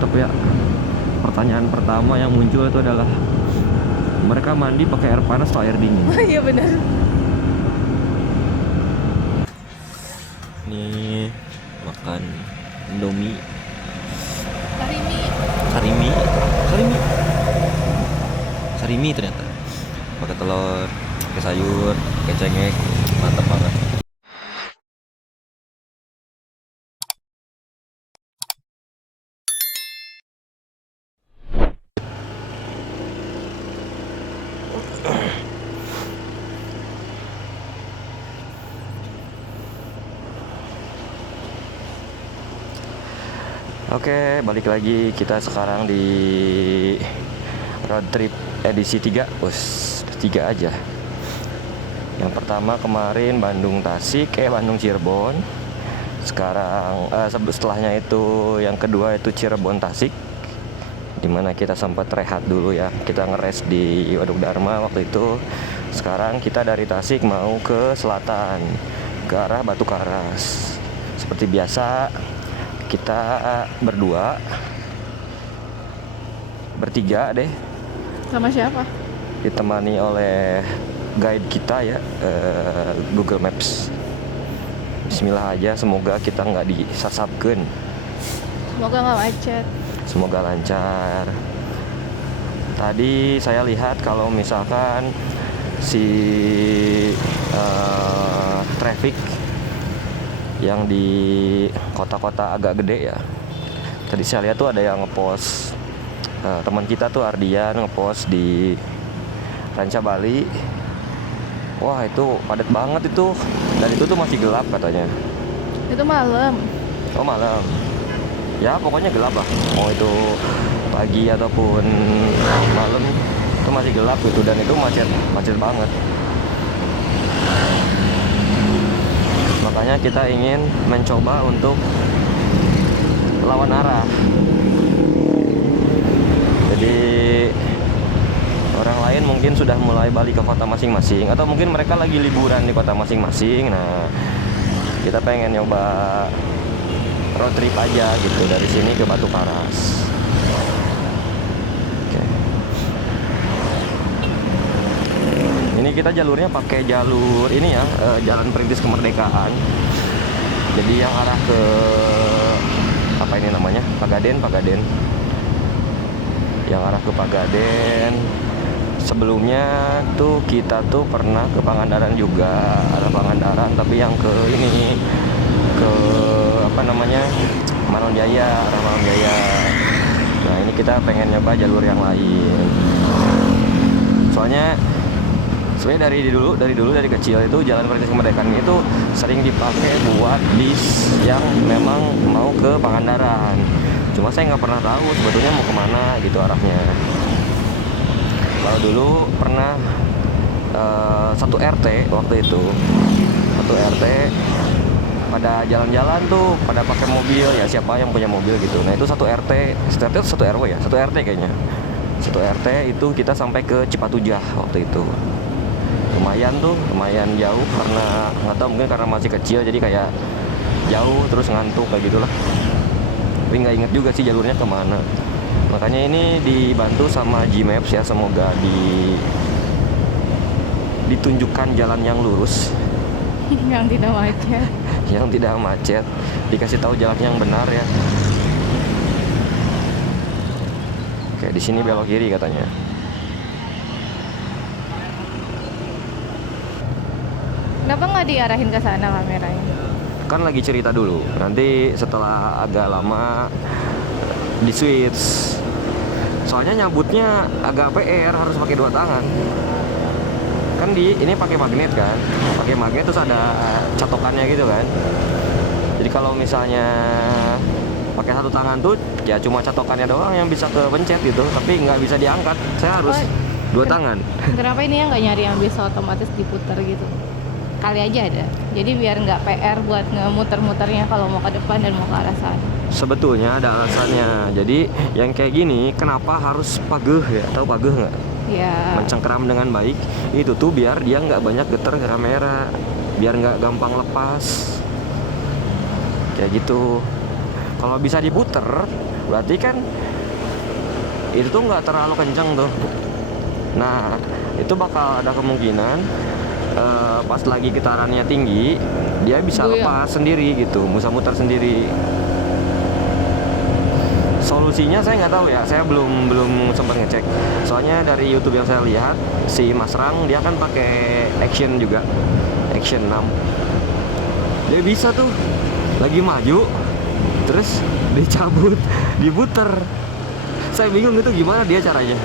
mantep ya. Pertanyaan pertama yang muncul itu adalah mereka mandi pakai air panas atau air dingin? Iya benar. Nih makan Indomie Karimi. Sarimi Sarimi ternyata pakai telur, pakai sayur, pakai cengek, mantep banget. Oke, balik lagi kita sekarang di road trip edisi 3. Us, 3 aja. Yang pertama kemarin Bandung Tasik, Bandung Cirebon. Sekarang setelahnya itu yang kedua itu Cirebon Tasik. Dimana kita sempat rehat dulu ya. Kita ngeres di Waduk Dharma waktu itu. Sekarang kita dari Tasik mau ke selatan, ke arah Batu Karas. Seperti biasa kita bertiga deh, Sama siapa? ditemani oleh guide kita ya, Google Maps. Bismillah aja, semoga kita nggak disasapkan, Semoga nggak macet. semoga lancar. Tadi saya lihat kalau misalkan si traffic yang di kota-kota agak gede ya, tadi saya lihat tuh ada yang ngepost, teman kita tuh Ardian ngepost di Ranca Bali. Wah itu padat banget itu, dan itu tuh masih gelap katanya. Itu malam. Oh malam, ya pokoknya gelap lah, mau itu pagi ataupun malam itu masih gelap gitu, dan itu macet banget. Makanya kita ingin mencoba untuk lawan arah. Jadi orang lain mungkin sudah mulai balik ke kota masing-masing, atau mungkin mereka lagi liburan di kota masing-masing. Nah, kita pengen nyoba road trip aja gitu dari sini ke Batu Karas. Oke. Ini kita jalurnya pakai jalur ini ya, Jalan Perintis Kemerdekaan. Jadi yang arah ke apa ini namanya? Pagaden. Yang arah ke Pagaden. Sebelumnya tuh kita tuh pernah ke Pangandaran juga, arah Pangandaran, tapi yang ke ini, ke apa namanya, Manonjaya, arah Manonjaya. Nah ini kita pengen nyoba jalur yang lain. Soalnya sebenarnya dari dulu dari kecil itu Jalan Perintis Kemerdekaan itu sering dipakai buat bis yang memang mau ke Pangandaran. Cuma saya nggak pernah tahu sebetulnya mau kemana gitu arahnya. Kalau dulu pernah satu RT waktu itu, satu RT pada jalan-jalan tuh pada pakai mobil ya, siapa yang punya mobil gitu. Nah itu satu RT itu satu RW ya, satu RT kayaknya. Satu RT itu kita sampai ke Cipatujah waktu itu. Lumayan jauh, karena nggak tahu mungkin karena masih kecil jadi kayak jauh terus ngantuk kayak gitulah. Tapi nggak inget juga sih jalurnya kemana. Makanya ini dibantu sama Gmaps ya, semoga ditunjukkan jalan yang lurus, Yang tidak macet. yang tidak macet, dikasih tahu jalan yang benar ya. Oke, di sini belok kiri katanya. Kenapa nggak diarahin ke sana kameranya? Kan lagi cerita dulu, nanti setelah agak lama di switch. Soalnya nyabutnya agak PR, harus pakai 2 tangan. Kan ini pakai magnet kan, pakai magnet terus ada catokannya gitu kan. Jadi kalau misalnya pakai 1 tangan tuh ya cuma catokannya doang yang bisa kepencet gitu, tapi nggak bisa diangkat. Saya harus 2 tangan. Kenapa ini ya nggak nyari yang bisa otomatis diputar gitu? Kali aja ada. Jadi biar nggak PR buat ngemuter-muternya kalau mau ke depan dan mau ke arah sana. Sebetulnya ada alasannya. Jadi yang kayak gini kenapa harus pageh ya? Tahu pageh nggak? Ya. Mencengkeram dengan baik. Itu tuh biar dia nggak banyak getar kamera, biar nggak gampang lepas. Kayak gitu. Kalau bisa diputer, berarti kan itu tuh nggak terlalu kenceng tuh. Nah, itu bakal ada kemungkinan pas lagi getarannya tinggi, dia bisa Goyang. lepas sendiri gitu, bisa muter sendiri. Solusinya saya nggak tahu ya, saya belum sempat ngecek. Soalnya dari YouTube yang saya lihat, si Mas Rang dia kan pakai Action juga, Action 6. Dia bisa tuh lagi maju, terus dicabut, diputer. Saya bingung itu gimana dia caranya.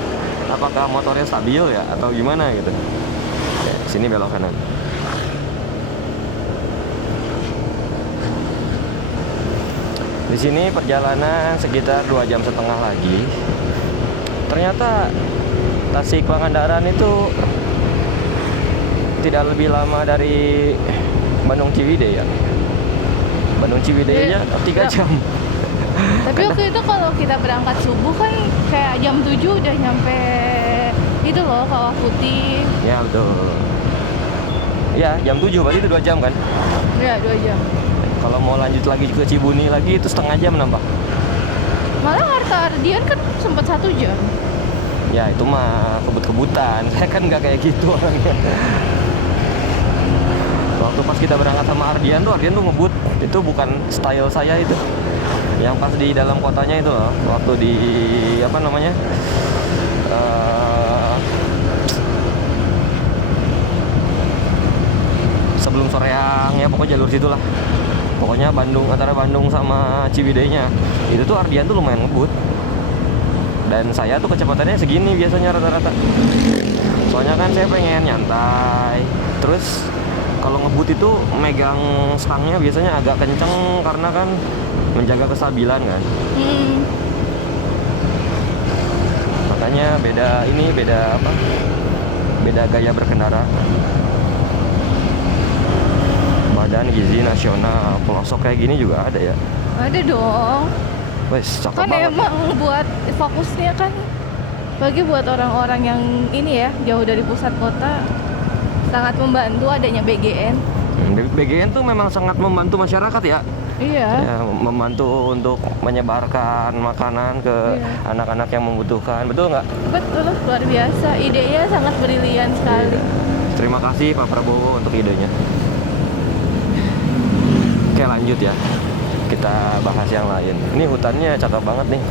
Apakah motornya stabil ya atau gimana gitu. Oke, sini belok kanan. Di sini perjalanan sekitar 2,5 jam lagi. Ternyata Tasik Pangandaran itu tidak lebih lama dari Bandung Ciwidey ya. Bandung Ciwidey aja 3 jam. Tapi waktu itu kalau kita berangkat subuh kan kayak jam 7 udah nyampe itu loh, Kawah Putih. Ya betul. Ya jam 7 berarti itu 2 jam kan. Ya 2 jam. Kalau mau lanjut lagi ke Cibuni lagi itu setengah jam nambah. Malah Harta Ardian kan sempat 1 jam. Ya itu mah kebut-kebutan. Saya kan nggak kayak gitu orangnya. Waktu pas kita berangkat sama Ardian tuh ngebut. Itu bukan style saya itu. Yang pas di dalam kotanya itu loh. Waktu di apa namanya? Sebelum Soreang ya, pokoknya jalur situlah. Pokoknya Bandung, antara Bandung sama Ciwidey-nya itu tuh Ardian tuh lumayan ngebut. Dan saya tuh kecepatannya segini biasanya rata-rata. Soalnya kan saya pengen nyantai. Terus kalau ngebut itu megang stangnya biasanya agak kenceng karena kan menjaga kestabilan kan. Makanya beda apa? Beda gaya berkendara. Badan Gizi Nasional pelosok kayak gini juga ada ya. Ada dong. Wes, cakep Kan banget. emang buat fokusnya kan bagi buat orang-orang yang ini ya, jauh dari pusat kota, sangat membantu adanya BGN. BGN tuh memang sangat membantu masyarakat ya. Iya. Ya, membantu untuk menyebarkan makanan ke anak-anak yang membutuhkan. Betul nggak? Betul, luar biasa. Idenya sangat brilian sekali. Terima kasih Pak Prabowo untuk idenya. Oke, lanjut ya. Kita bahas yang lain. Ini hutannya cakep banget nih.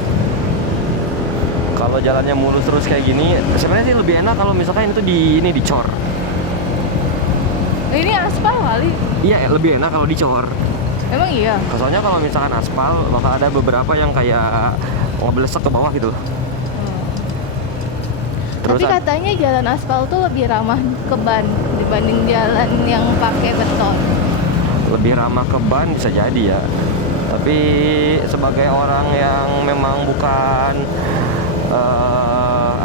Kalau jalannya mulus terus kayak gini, sebenarnya sih lebih enak kalau misalkan itu dicor. Ini aspal kali. Iya, lebih enak kalau dicor. Emang iya. Soalnya kalau misalkan aspal, bakal ada beberapa yang kayak ngebelesek ke bawah gitu. Tapi katanya jalan aspal tuh lebih ramah ke ban dibanding jalan yang pakai beton. Lebih ramah ke ban bisa jadi ya. Tapi sebagai orang yang memang bukan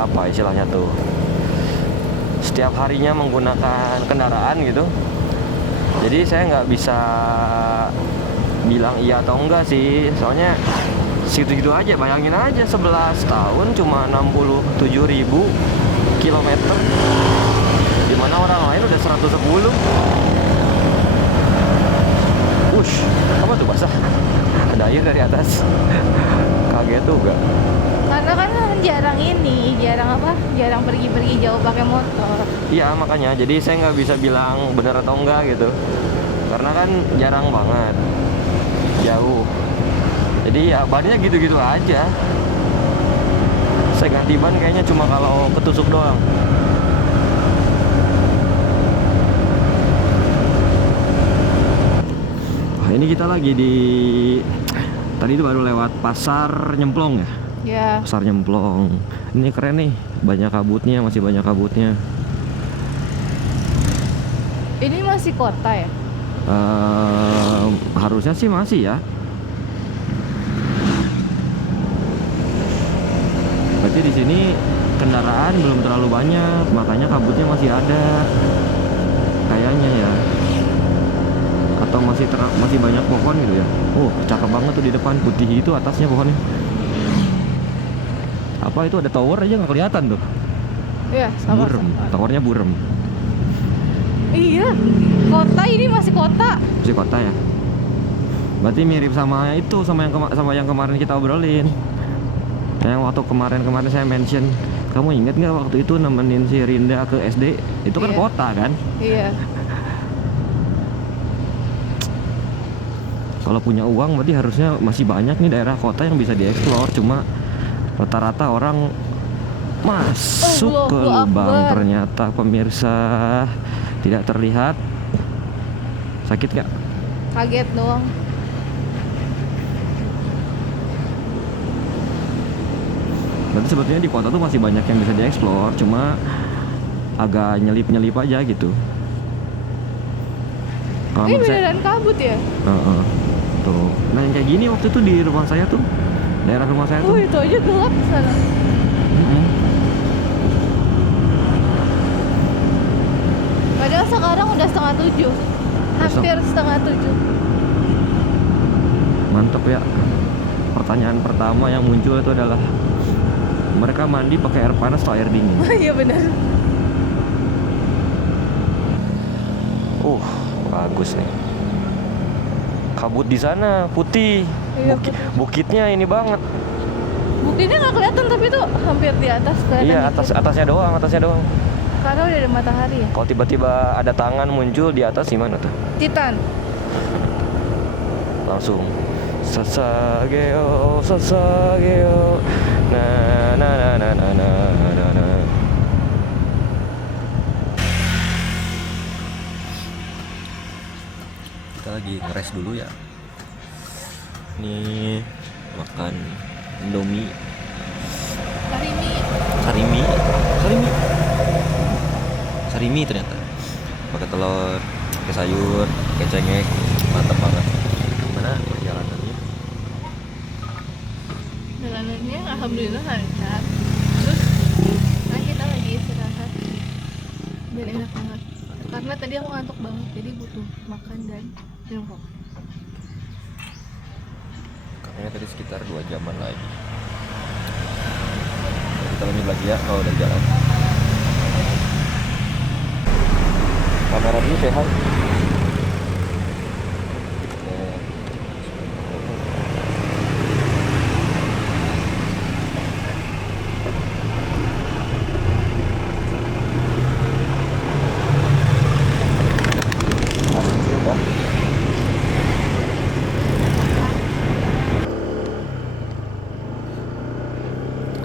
apa istilahnya tuh, setiap harinya menggunakan kendaraan gitu, jadi saya nggak bisa bilang iya atau enggak sih. Soalnya segitu-gitu aja, bayangin aja 11 tahun cuma 67.000 kilometer, dimana orang lain udah 110. Wush, apa tuh basah? Ada air dari atas. Kaget tuh enggak? Karena kan jarang pergi-pergi jauh pakai motor. Iya makanya, jadi saya nggak bisa bilang benar atau enggak gitu, karena kan jarang banget jauh. Jadi ya bannya gitu-gitu aja. Saya ganti ban kayaknya cuma kalau ketusuk doang. Wah, ini kita lagi di, tadi itu baru lewat Pasar Nyemplong ya. Ya. Pasar Nyemplong. Ini keren nih, banyak kabutnya, masih banyak kabutnya. Ini masih kota ya? Harusnya sih masih ya. Berarti di sini kendaraan belum terlalu banyak, makanya kabutnya masih ada. Kayaknya ya. Atau masih banyak pohon gitu ya. Oh, cakep banget tuh di depan, putih itu atasnya pohonnya. Apa itu, ada tower aja nggak kelihatan tuh. Iya, sama. Burem, towernya burem. Iya, kota ini masih kota. Masih kota ya. Berarti mirip sama itu, sama yang kemarin kita obrolin. Yang waktu kemarin saya mention, kamu inget nggak waktu itu nemenin si Rinda ke SD? Itu kan Iya. kota kan? Iya. Kalau punya uang berarti harusnya masih banyak nih daerah kota yang bisa dieksplor. Cuma rata-rata orang masuk ke Allahu lubang. Akbar. Ternyata pemirsa tidak terlihat. Sakit nggak? Kaget doang. Berarti sebetulnya di kota tuh masih banyak yang bisa dieksplor, cuma agak nyelip-nyelip aja gitu. Kalau Ini menurut saya, beneran kabut ya? Heeh. Tuh. Nah yang kayak gini waktu itu di rumah saya tuh, daerah rumah saya tuh. Itu aja gelap sana. Mm-mm. Padahal sekarang udah 6:30. Hampir 6:30. Mantep ya. Pertanyaan pertama yang muncul itu adalah mereka mandi pakai air panas atau air dingin? Iya benar. Bagus nih. Kabut di sana putih. Iya, Bukitnya ini banget. Bukitnya nggak kelihatan tapi tuh hampir di atas kelihatan. Iya, dikit. atasnya doang. Karena udah ada matahari ya. Kalau tiba-tiba ada tangan muncul di atas gimana tuh? Titan. Langsung Sasageo, na na na na na na na na. Kita lagi ngeres dulu ya. Nih makan Indomie Sarimi ternyata pakai telur, pakai sayur, pakai cengek, mantap banget. Gimana perjalanannya? Jalanannya alhamdulillah lancar. Terus kita lagi istirahat dan enak banget. Karena tadi aku ngantuk banget jadi butuh makan dan minum kopi. Kayaknya tadi sekitar 2 jaman lagi. Kita lanjut lagi ya kalau udah jalan. Kamera dulu sehat.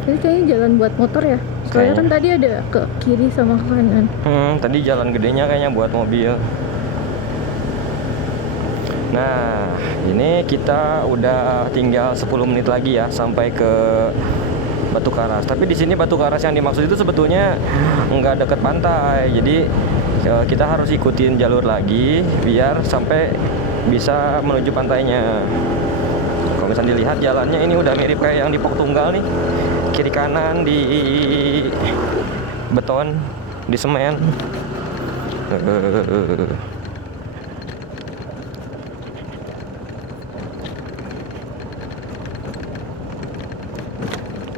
Ini kayaknya jalan buat motor ya. Soalnya kan tadi ada ke kiri sama ke kanan. Tadi jalan gedenya kayaknya buat mobil. Nah, ini kita udah tinggal 10 menit lagi ya sampai ke Batu Karas. Tapi di sini Batu Karas yang dimaksud itu sebetulnya nggak deket pantai. Jadi kita harus ikutin jalur lagi biar sampai bisa menuju pantainya. Kalau misalnya dilihat jalannya ini udah mirip kayak yang di Pok Tunggal nih. Kiri kanan di beton, di semen.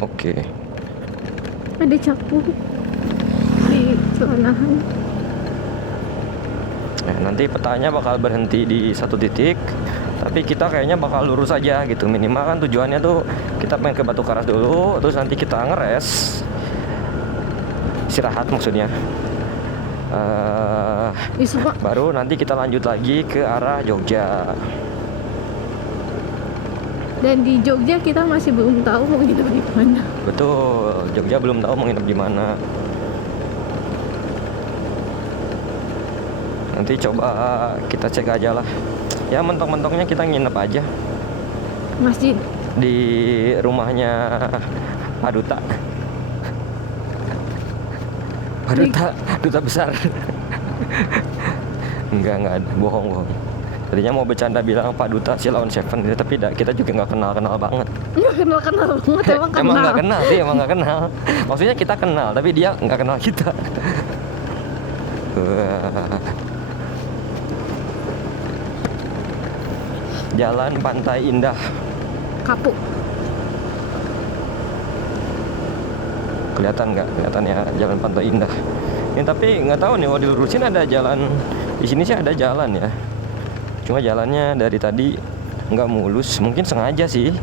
Oke. Ada capu di celanahan. Nah, nanti petanya bakal berhenti di satu titik, tapi kita kayaknya bakal lurus aja gitu. Minimal kan tujuannya tuh kita pengen ke Batu Karas dulu, terus nanti kita ngeres, istirahat maksudnya. Baru nanti kita lanjut lagi ke arah Jogja. Dan di Jogja kita masih belum tahu mau nginep di mana. Betul, Jogja belum tahu mau nginep di mana. Nanti coba kita cek aja lah. Ya mentok-mentoknya kita nginep aja Masjid. di rumahnya Pak Duta. Pak Duta, duta besar. Enggak ada, bohong. Tadinya mau bercanda bilang Pak Duta Silon Seven gitu, tapi kita juga nggak kenal banget. Nggak kenal banget, emang kenal. Emang nggak kenal sih, emang nggak kenal. Maksudnya kita kenal, tapi dia nggak kenal kita. Jalan Pantai Indah. Kapuk. Kelihatan nggak? Kelihatan ya Jalan Pantai Indah. Ini tapi nggak tahu nih, mau dilurusin ada jalan. Di sini sih ada jalan ya. Cuma jalannya dari tadi nggak mulus, mungkin sengaja sih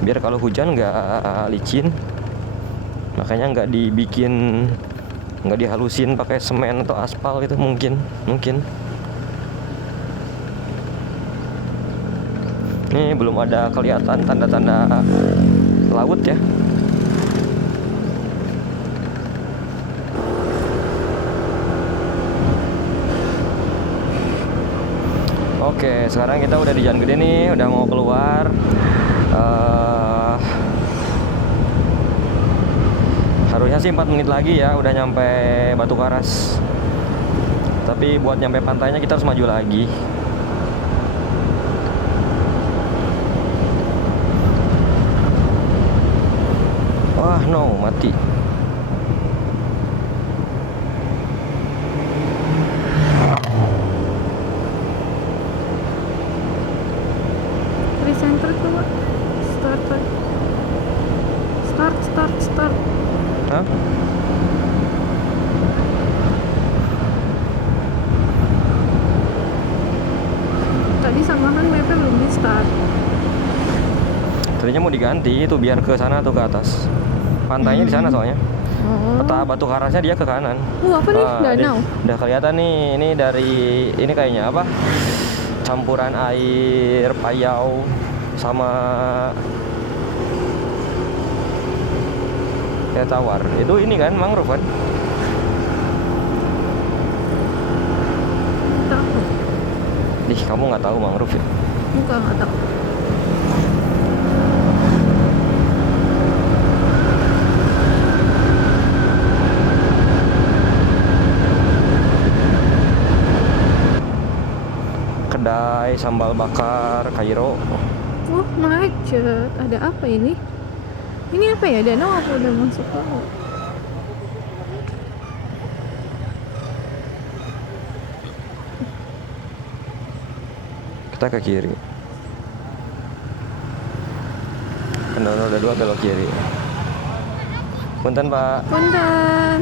biar kalau hujan nggak licin, makanya nggak dihalusin pakai semen atau aspal itu mungkin. Ini belum ada kelihatan tanda-tanda laut ya. Oke, sekarang kita udah di Jalan Gede nih, udah mau keluar. Harusnya sih 4 menit lagi ya udah nyampe Batu Karas. Tapi buat nyampe pantainya kita harus maju lagi. Wah, no, mati. Recenter tuh, Pak. Start. Hah? Tadi sama kan mapnya belum di start. Tadinya mau diganti itu biar ke sana atau ke atas. Pantainya di sana soalnya. Peta Batu Karasnya dia ke kanan. Apa nih? Danau. Udah kelihatan nih, ini dari ini kayaknya apa? Campuran air payau sama air tawar. Itu ini kan mangrove kan? Tahu. Ih, kamu nggak tahu mangrove ya? Bukan, nggak tahu. Kedai sambal bakar Kairo. Oh, macet. Ada apa ini? Ini apa ya? Danau apa udah masuk laut? Kita ke kiri. Kendaraan roda 2 belok kiri. Punten, Pak. Punten.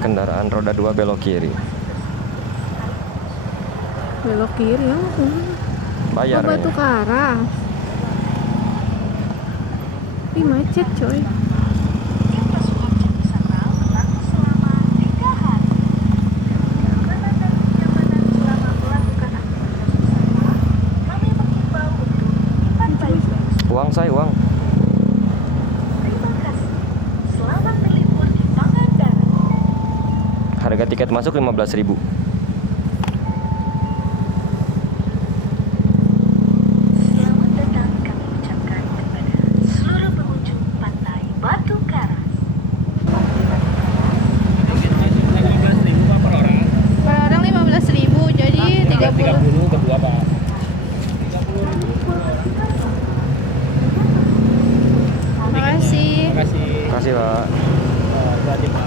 Kendaraan roda 2 belok kiri. Belok kiri ya. Bayar Oh, Batu kayaknya. Karas. Ih, macet coy. Uang saya, uang. Selamat berlibur di Pangandaran. Harga tiket masuk 15.000. Selamat datang kami ucapkan kepada seluruh pengunjung pantai Batu Karas. Per orang 15.000, jadi 30. berdua Pak. Makasih. Terima kasih. Kasih, Pak. Itu aja Pak.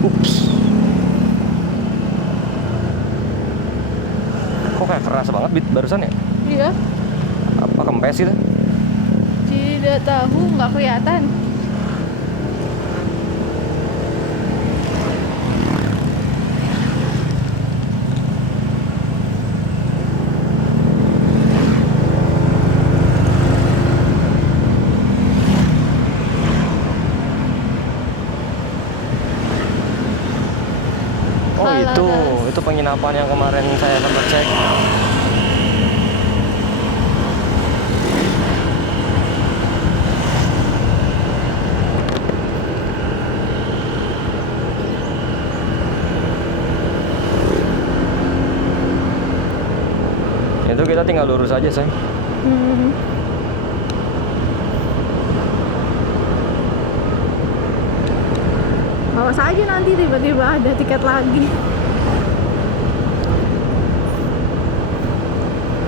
Ups. Kok kayak keras banget beat barusan ya? Iya. Apa kempes gitu? Tidak tahu, nggak kelihatan. Oh, Alah, itu penginapan yang kemarin saya sempat cek. Itu kita tinggal lurus aja, say. Awas aja nanti tiba-tiba ada tiket lagi.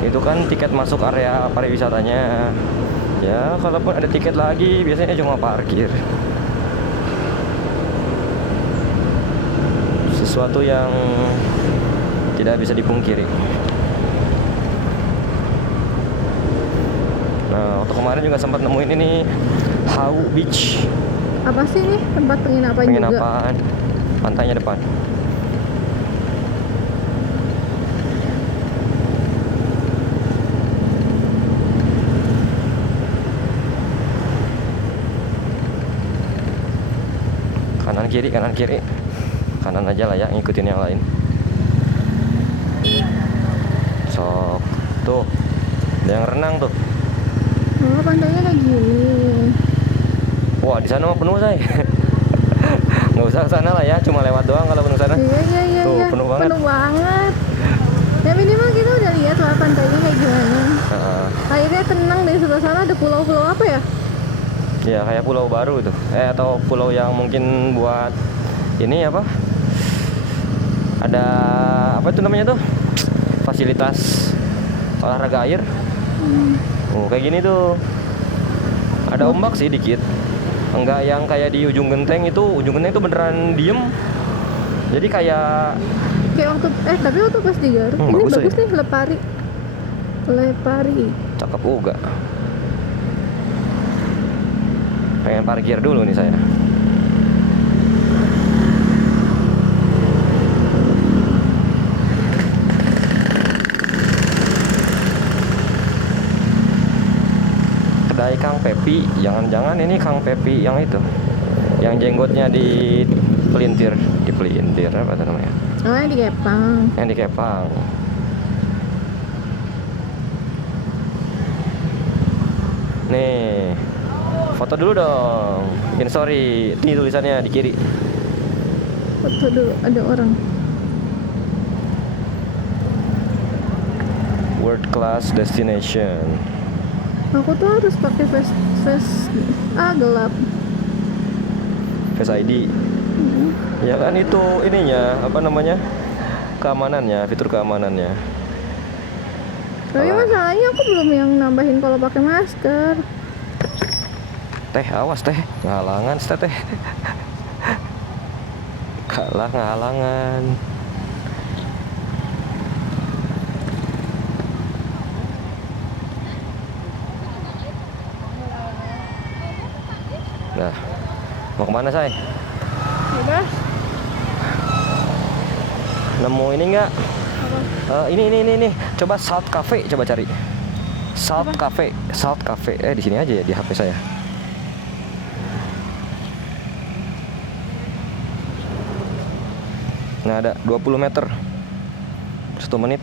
Itu kan tiket masuk area pariwisatanya. Ya, kalaupun ada tiket lagi, biasanya cuma parkir. Sesuatu yang tidak bisa dipungkiri. Nah, waktu kemarin juga sempat nemuin ini Hau Beach. Apa sih ini tempat penginapan juga? Penginapan. Pantainya depan. Kanan kiri, kanan kiri. Kanan aja lah ya, ngikutin yang lain. Sok. Tuh. Ada yang renang tuh. Oh, pantainya kayak gini. Wah, di sana mah penuh, say. Nggak usah ke sana lah ya, cuma lewat doang kalau penuh sana. Iya. Tuh, penuh banget. Penuh banget. Ya minimal kita udah lihat lah pantainya kayak gimana. Heeh. Airnya tenang, dari sebelah sana ada pulau-pulau apa ya? Ya kayak pulau baru itu. Atau pulau yang mungkin buat ini apa? Ada apa itu namanya tuh? Fasilitas olahraga air. Oh, kayak gini tuh. Ada ombak sih dikit. Enggak yang kayak di ujung genteng itu. Ujung genteng itu beneran diem. Jadi kayak Kayak waktu tapi waktu pas di Garut ini bagus, bagus ya? nih, Lepari. cakep juga. Pengen parkir dulu nih saya. Kedai Kang Pepi, jangan-jangan ini Kang Pepi yang itu, yang jenggotnya dipelintir apa itu namanya? Oh, yang di Kepang. Yang di Kepang. Nih, foto dulu dong, bikin story. Ini tulisannya di kiri. Foto dulu, ada orang. World Class Destination. Aku tuh harus pakai face gelap. Face ID. Ya kan itu ininya, apa namanya? Keamanannya, fitur keamanannya. Tapi masalahnya aku belum yang nambahin kalau pakai masker. Teh, awas teh, ngalangan teh. Kalah ngalangan. Nah, mau kemana say? Bebas. Nemu ini enggak? Ini. Coba Salt Cafe, coba cari. Salt Cafe. Di sini aja ya, di HP saya. Nah, ada 20 meter. 1 menit.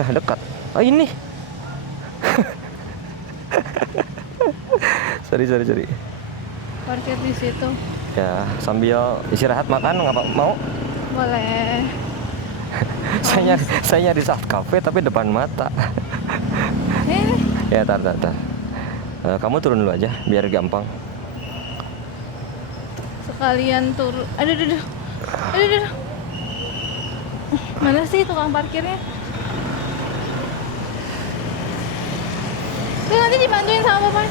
Nah, dekat. Oh, ini. Sorry. Parkir di situ. Ya, sambil istirahat makan nggak mau? Boleh. Saya nyari Salt Cafe tapi depan mata. Ya, tar. Kamu turun dulu aja biar gampang. Sekalian turun. Aduh. Mana sih tukang parkirnya? Tuh, nanti dibantuin sama bapak.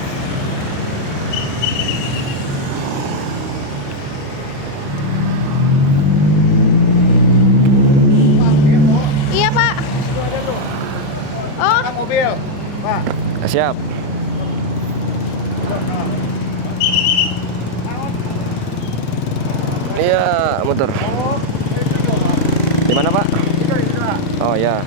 Iya, Pak. Oh, mobil, Pak. Siap. Iya, motor. Di mana, Pak? Oh ya.